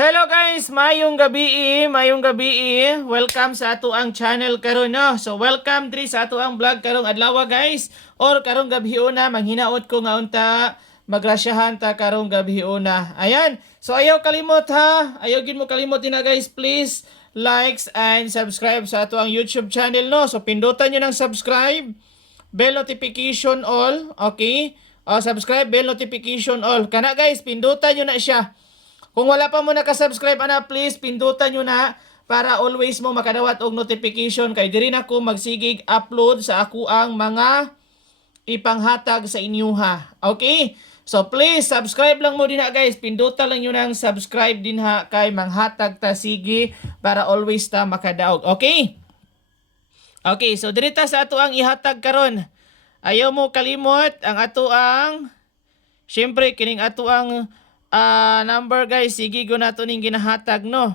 Hello guys, mayong gabi. Welcome sa ato ang channel karon no. So welcome diri sa ato ang vlog karong adlaw guys or karong gabi una manghinaot ko nga unta magrasyahan ta karong gabi una. Ayan. So ayaw kalimot ha. Ayaw gid mo kalimot din na guys, please likes and subscribe sa ato ang YouTube channel no. So pindutan niyo ng subscribe, bell notification all, okay? Subscribe, bell notification all. Kana guys, pindutan niyo na siya. Kung wala pa mo nakasubscribe ana, please pindutan nyo na para always mo makadawat og notification kay diri na ko magsigig upload sa ako ang mga ipanghatag sa inyo ha. Okay? So please subscribe lang mo din ha guys. Pindutan lang nyo ng subscribe din ha kay manghatag ta sige para always ta makadaog. Okay? Okay, so diri ta sa ato ang ihatag karon. Ayaw mo kalimot ang ato ang syempre kining ato ang number guys, sige go na to ning ginahatag no.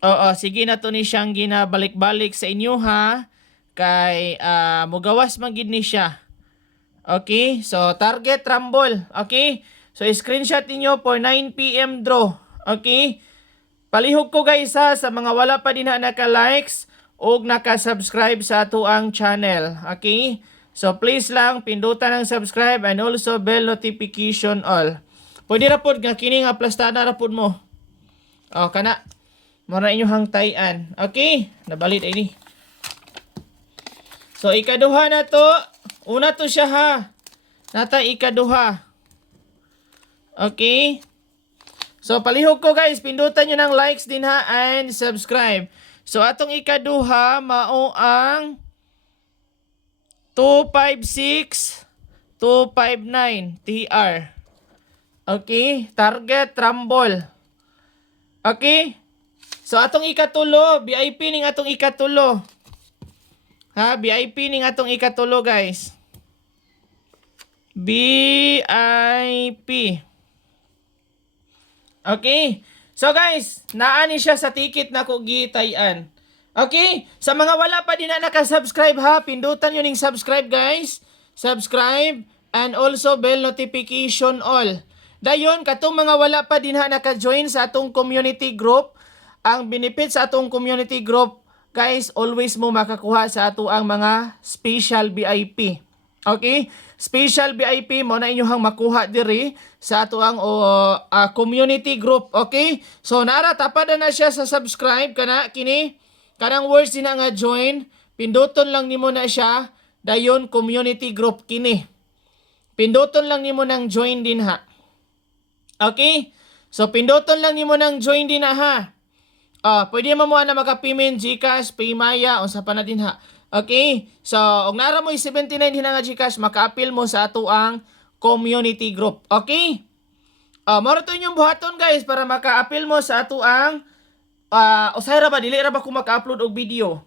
Oo, sige na to ni siyang ginabalik-balik sa inyo ha. Kay mugawas man gid ni siya. Okay? So target rumble, okay? So screenshot niyo for 9 PM draw. Okay? Palihog ko guys ha sa mga wala pa din na naka-likes o naka-subscribe sa ato ang channel. Okay? So please lang pindutan ng subscribe and also bell notification all. Pwede ra pod nga kini nga plastada ra pod mo. Kana. Mura inyo hangtayan. Okay? Nabalit ini. So ikaduha na to. Una to siya ha. Nata ikaduha. Okay? So palihog ko guys, pindutan niyo ng likes din ha and subscribe. So atong ikaduha mao ang 256 259 TR. Okay, target rumble. Okay? So atong ikatulo, VIP ning atong ikatulo. Ha, VIP ning atong ikatulo, guys. VIP. Okay? So guys, naani siya sa ticket na ko gitayan. Okay? Sa mga wala pa din na naka-subscribe ha, pindutan niyo ning subscribe, guys. Subscribe and also bell notification all. Dayon, katong mga wala pa din ha naka-join sa atong community group, ang benefit sa atong community group, guys, always mo makakuha sa ato ang mga special VIP. Okay? Special VIP mo na inyong makuha diri sa ato ang community group. Okay? So, naara, tapad na siya sa subscribe, kini, kanang words din nga join, pinduton lang nimo na siya, dayon community group kini. Pinduton lang nimo ng join din ha. Okay? So, pinduton lang nimo ng join din na ha. Pwede mo na maka-payment, GCash, Paymaya, o sa pa na din ha. Okay? So, kung nara mo 79 din nga GCash, maka-appeal mo sa ato ang community group. Okay? Maro to inyong buhaton guys para maka-appeal mo sa ato ang usay ra ba, dili ra ba kung maka-upload og video.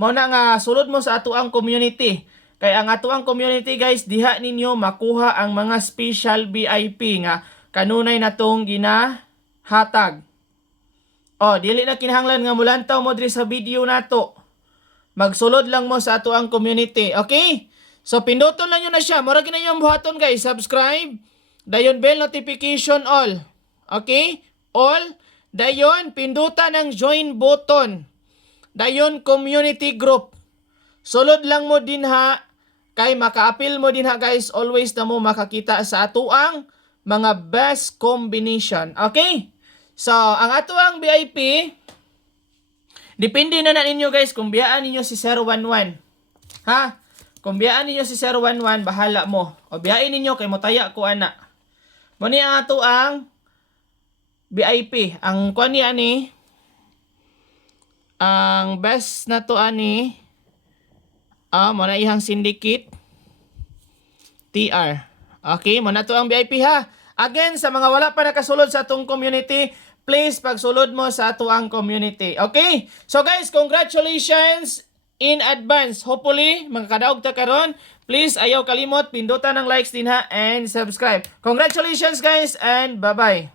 Mao na nga sulod mo sa ato ang community. Kaya ang ato ang community guys, diha ninyo makuha ang mga special VIP nga kanunay na tong ginahatag. Dili na kinahanglan nga mulantaw mo diri sa video nato. Magsulod lang mo sa ato ang community. Okay? So, pinduton lang nyo na siya. Mura gina yung buhaton guys. Subscribe. Dayon, bell notification all. Okay? All. Dayon, pindutan ng join button. Dayon, community group. Sulod lang mo din ha. Kay maka-appeal mo din ha guys. Always na mo makakita sa ato ang mga best combination. Okay? So, ang ato ang VIP, depende na ninyo guys kung biyaan ninyo si 011. Ha? Kung biyaan ninyo si 011, bahala mo. O biyain ninyo kay motaya ko ana. Muni ang ato ang VIP. Ang kuan ni ani, ang best na to ani, mo na ihang syndicate TR. Okay, mo na to ang VIP ha. Again, sa mga wala pa nakasulod sa atong community, please pagsulod mo sa ato ang community. Okay? So guys, congratulations in advance. Hopefully, makakadaog ta karon. Please, ayaw kalimot, pindutan ng likes din ha and subscribe. Congratulations guys and bye-bye.